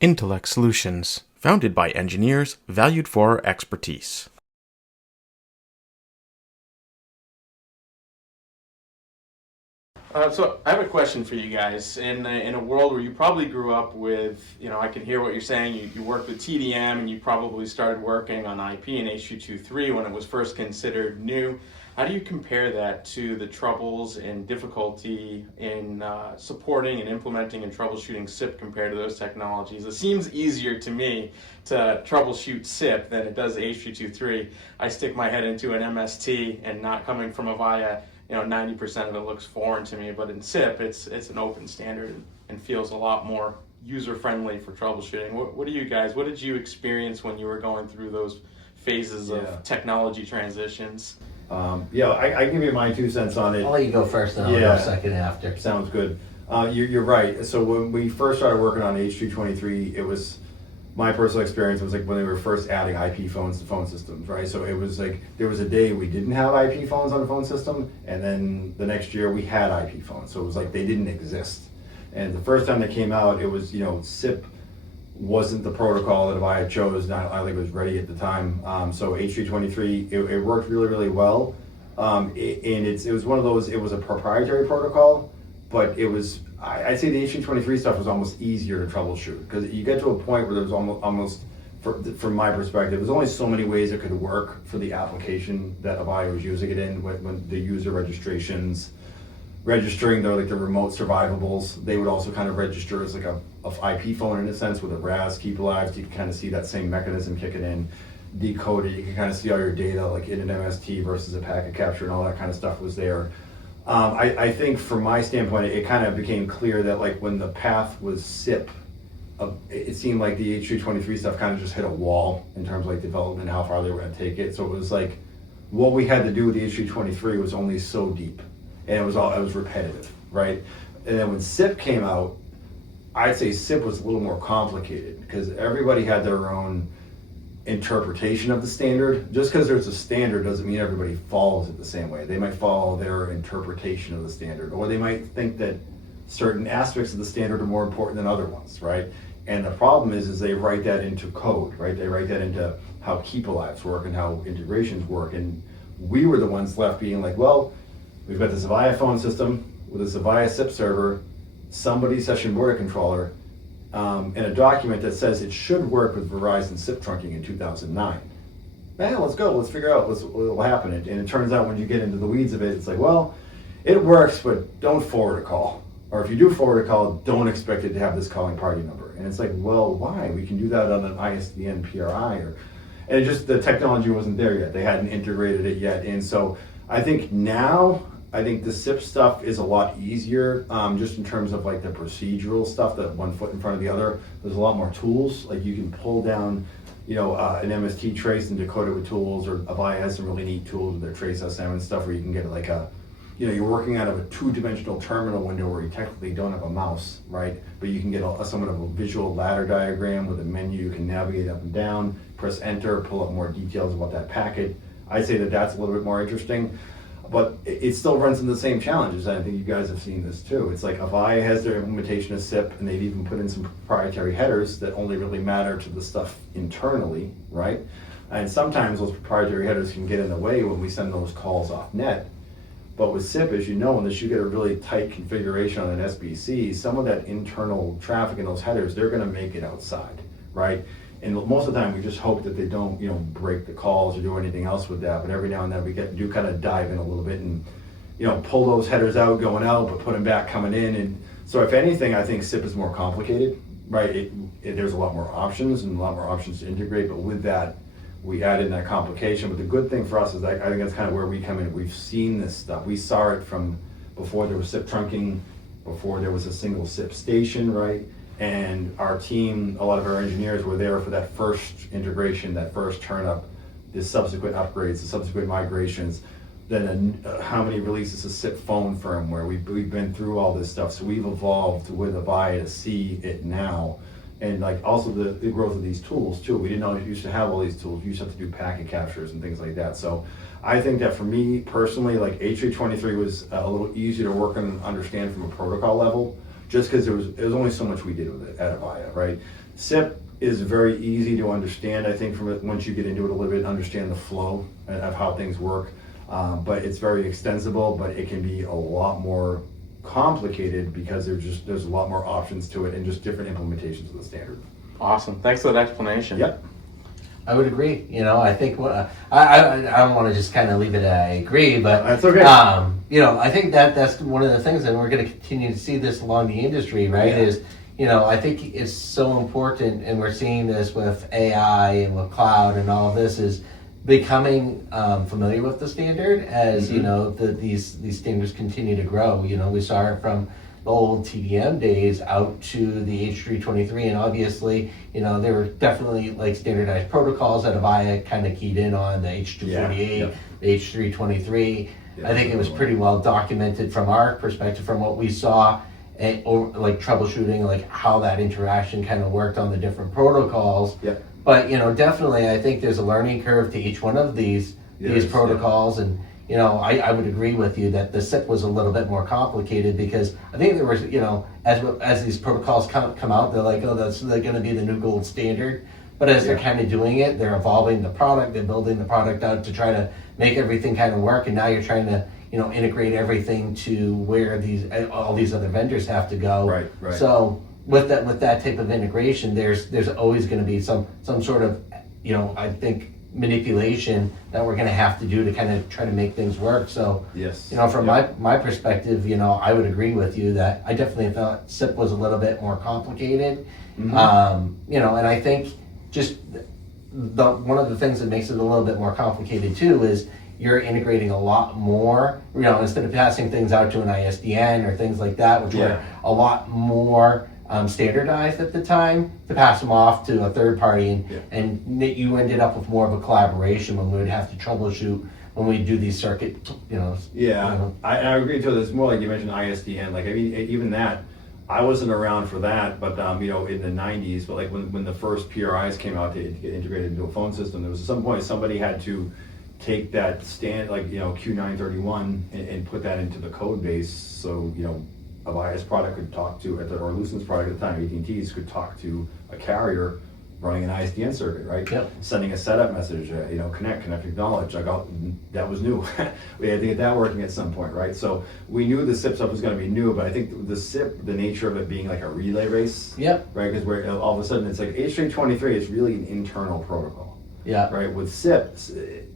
intlx Solutions, founded by engineers valued for our expertise. So I have a question for you guys. In a world where you probably grew up with, I can hear what you're saying. You worked with TDM, and you probably started working on IP and H.223 when it was first considered new. How do you compare that to the troubles and difficulty in supporting and implementing and troubleshooting SIP compared to those technologies? It seems easier to me to troubleshoot SIP than it does H.223. I stick my head into an MST, and not coming from Avaya, 90% of it looks foreign to me, but in SIP, it's an open standard and feels a lot more user-friendly for troubleshooting. What did you experience when you were going through those phases of technology transitions? I give you my 2 cents on it. I'll let you go first, and I'll go second after. Sounds good. You're right. So when we first started working on H.223, it was, my personal experience was like when they were first adding IP phones to phone systems, right? So it was like, there was a day we didn't have IP phones on the phone system, and then the next year we had IP phones. So it was like they didn't exist. And the first time they came out, it was, SIP wasn't the protocol that Avaya chose, and I don't think it was ready at the time. So H.223, it worked really, really well. And it was one of those, it was a proprietary protocol, but it was, I'd say the H.223 stuff was almost easier to troubleshoot, because you get to a point where there was almost from my perspective, there's only so many ways it could work for the application that Avaya was using it in. When the user registrations, registering the remote survivables, they would also kind of register as like a IP phone in a sense with a RAS keep alive. So you can kind of see that same mechanism kicking in. Decode it, you can kind of see all your data like in an MST versus a packet capture, and all that kind of stuff was there. I think from my standpoint, it kind of became clear that like when the path was SIP, it seemed like the H.223 stuff kind of just hit a wall in terms of like development, how far they were going to take it. So it was like what we had to do with the H.223 was only so deep, and it was repetitive, right? And then when SIP came out, I'd say SIP was a little more complicated because everybody had their own interpretation of the standard. Just because there's a standard doesn't mean everybody follows it the same way. They might follow their interpretation of the standard, or they might think that certain aspects of the standard are more important than other ones, right? And the problem is they write that into code, right? They write that into how keep alives work and how integrations work. And we were the ones left being like, well, we've got this Avaya phone system with this Avaya SIP server, somebody's session border controller, and a document that says it should work with Verizon SIP trunking in 2009. Let's go, let's figure out what will happen. And it turns out when you get into the weeds of it, it's like, well, it works, but don't forward a call. Or if you do forward a call, don't expect it to have this calling party number. And it's like, well, why? We can do that on an ISDN PRI. And it just, the technology wasn't there yet. They hadn't integrated it yet. And so I think now, the SIP stuff is a lot easier, just in terms of like the procedural stuff, that one foot in front of the other. There's a lot more tools. Like you can pull down, an MST trace and decode it with tools, or Avaya has some really neat tools with their trace SM and stuff where you can get like you're working out of a 2-dimensional terminal window where you technically don't have a mouse, right? But you can get somewhat of a visual ladder diagram with a menu. You can navigate up and down, press enter, pull up more details about that packet. I'd say that that's a little bit more interesting. But it still runs into the same challenges. I think you guys have seen this too. It's like Avaya has their implementation of SIP, and they've even put in some proprietary headers that only really matter to the stuff internally, right? And sometimes those proprietary headers can get in the way when we send those calls off net. But with SIP, as you know, unless you get a really tight configuration on an SBC, some of that internal traffic in those headers, they're going to make it outside, right? And most of the time, we just hope that they don't, break the calls or do anything else with that. But every now and then, we do kind of dive in a little bit and, pull those headers out going out, but put them back coming in. And so, if anything, I think SIP is more complicated, right? There's a lot more options and a lot more options to integrate. But with that, we add in that complication. But the good thing for us is that I think that's kind of where we come in. We've seen this stuff. We saw it from before there was SIP trunking, before there was a single SIP station, right? And our team, a lot of our engineers were there for that first integration, that first turn up, the subsequent upgrades, the subsequent migrations, then how many releases of SIP phone firmware. We've been through all this stuff. So we've evolved with Avaya to see it now. And like also the growth of these tools too. We didn't always used to have all these tools. We used to have to do packet captures and things like that. So I think that for me personally, like H.323 was a little easier to work and understand from a protocol level, just because there was only so much we did with it at Avaya, right? SIP is very easy to understand, I think, from it, once you get into it a little bit, understand the flow of how things work. But it's very extensible, but it can be a lot more complicated because there's a lot more options to it and just different implementations of the standard. Awesome. Thanks for that explanation. Yep. I would agree. I think I don't want to just kind of leave it at I agree, but That's okay. I think that's one of the things, and we're going to continue to see this along the industry, right? Yeah. Is I think it's so important, and we're seeing this with AI and with cloud and all of this is becoming familiar with the standard as these standards continue to grow. We saw it from the old TDM days out to the H323, and obviously there were definitely like standardized protocols that Avaya kind of keyed in on, the H248, the H323. I think it was pretty well documented from our perspective, from what we saw, or like troubleshooting, like how that interaction kind of worked on the different protocols. Yep. But definitely, I think there's a learning curve to each one of these protocols, and I would agree with you that the SIP was a little bit more complicated because I think there was as these protocols come out, they're like, oh, that's going to be the new gold standard. But as they're kind of doing it, they're evolving the product, they're building the product out to try to make everything kind of work, and now you're trying to integrate everything to where all these other vendors have to go. Right. So with that type of integration, there's always going to be some sort of I think manipulation that we're going to have to do to kind of try to make things work. So Yes. From my perspective, I would agree with you that I definitely thought SIP was a little bit more complicated. Mm-hmm. And I think just one of the things that makes it a little bit more complicated too is you're integrating a lot more, instead of passing things out to an ISDN or things like that, which were a lot more standardized at the time, to pass them off to a third party, and you ended up with more of a collaboration when we would have to troubleshoot when we do these circuit, I agree too. It's more like you mentioned ISDN. Like, I mean, even that, I wasn't around for that, but in the 90s, but like when the first PRIs came out to get integrated into a phone system, there was at some point somebody had to take that Q931 and put that into the code base, so Avaya's product could talk to, or Lucen's product at the time, AT&T's, could talk to a carrier running an ISDN circuit, right? Yep. Sending a setup message, connect, acknowledge. That was new. We had to get that working at some point, right? So we knew the SIP stuff was going to be new, but I think the SIP, the nature of it being like a relay race, right? Because all of a sudden it's like H323 is really an internal protocol, right? With SIP,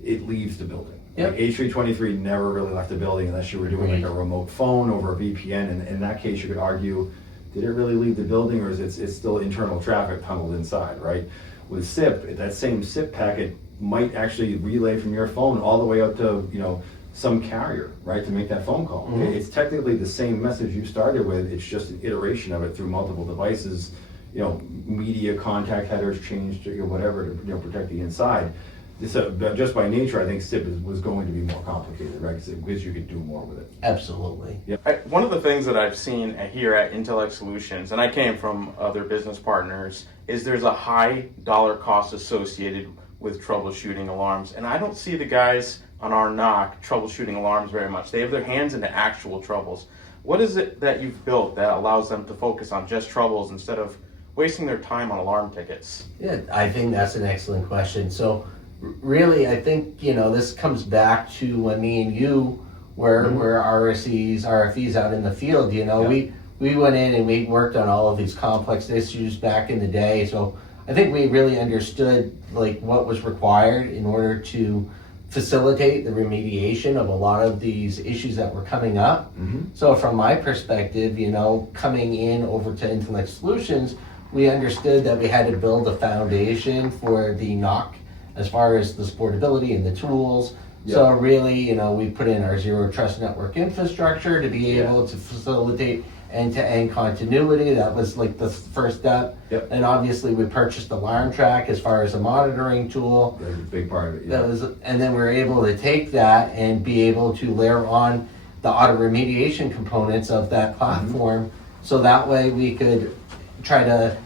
it leaves the building. Like H323 never really left the building unless you were doing like a remote phone over a VPN, and in that case you could argue, did it really leave the building, or is it's still internal traffic tunneled inside, right? With SIP, that same SIP packet might actually relay from your phone all the way up to some carrier, right, to make that phone call. Mm-hmm. It's technically the same message you started with, it's just an iteration of it through multiple devices, media contact headers changed, whatever, to protect the inside. Just by nature, I think SIP was going to be more complicated, right? Because you could do more with it. Absolutely. One of the things that I've seen here at intlx Solutions, and I came from other business partners, is there's a high dollar cost associated with troubleshooting alarms. And I don't see the guys on our NOC troubleshooting alarms very much. They have their hands into actual troubles. What is it that you've built that allows them to focus on just troubles instead of wasting their time on alarm tickets? Yeah, I think that's an excellent question. So really, I think, this comes back to when me and you were RFEs out in the field. We went in and we worked on all of these complex issues back in the day. So I think we really understood like what was required in order to facilitate the remediation of a lot of these issues that were coming up. Mm-hmm. So from my perspective, coming in over to intlx Solutions, we understood that we had to build a foundation for the NOC as far as the supportability and the tools. So really, we put in our zero trust network infrastructure to be able to facilitate end-to-end continuity. That was like the first step. And obviously we purchased Alarm Track as far as a monitoring tool. That was a big part of it. And then we were able to take that and be able to layer on the auto remediation components of that platform. So that way we could try to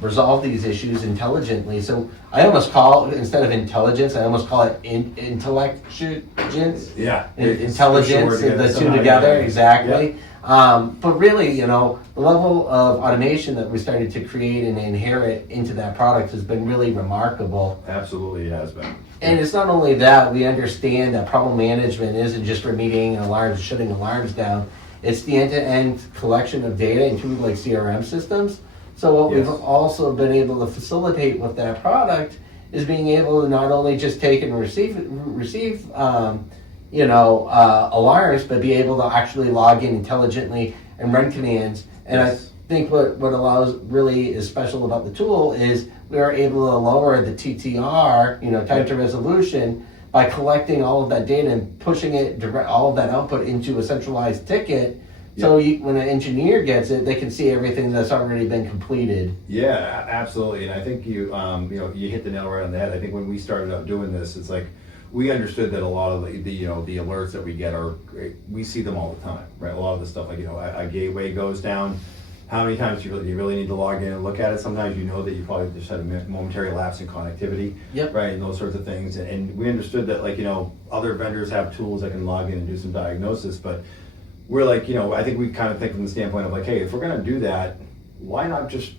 resolve these issues intelligently. So I almost call, instead of intelligence, I almost call it intelligence. Yeah. Intelligence, sure, the two together, exactly. But really, the level of automation that we started to create and inherit into that product has been really remarkable. Absolutely, it has been. And it's not only that, we understand that problem management isn't just remediating alarms, shutting alarms down. It's the end-to-end collection of data, including like CRM systems. So what we've also been able to facilitate with that product is being able to not only just take and receive alarms, but be able to actually log in intelligently and run commands. And I think what allows really is special about the tool is we are able to lower the TTR, time to resolution, by collecting all of that data and pushing it all of that output into a centralized ticket. So when an engineer gets it, they can see everything that's already been completed. Yeah, absolutely. And I think you hit the nail right on the head. I think when we started out doing this, it's like we understood that a lot of the alerts that we get we see them all the time, right? A lot of the stuff like a gateway goes down. How many times do you really need to log in and look at it? Sometimes you know that you probably just had a momentary lapse in connectivity, right? And those sorts of things. And we understood that other vendors have tools that can log in and do some diagnosis, but we're like, I think we kind of think from the standpoint of like, hey, if we're going to do that, why not just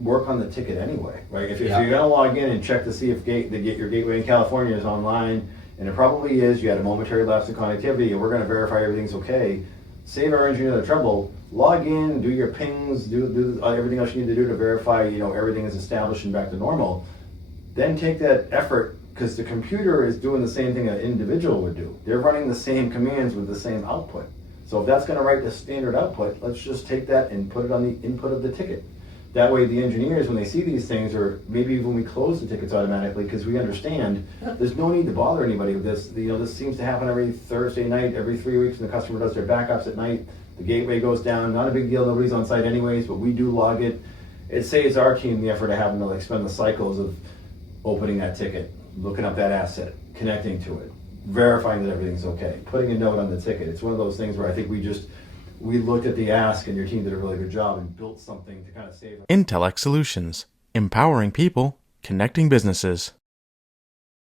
work on the ticket anyway, right? If you're going to log in and check to see if your gateway in California is online, and it probably is, you had a momentary lapse in connectivity, and we're going to verify everything's okay, save our engineer the trouble, log in, do your pings, do everything else you need to do to verify, everything is established and back to normal. Then take that effort, because the computer is doing the same thing an individual would do. They're running the same commands with the same output. So if that's going to write the standard output, let's just take that and put it on the input of the ticket. That way the engineers, when they see these things, or maybe when we close the tickets automatically, because we understand there's no need to bother anybody with this. This seems to happen every Thursday night, every 3 weeks when the customer does their backups at night. The gateway goes down, not a big deal, nobody's on site anyways, but we do log it. It saves our team the effort of having to spend the cycles of opening that ticket, looking up that asset, connecting to it, verifying that everything's okay, putting a note on the ticket. It's one of those things where I think we looked at the ask, and your team did a really good job and built something to kind of save. intlx Solutions, empowering people, connecting businesses.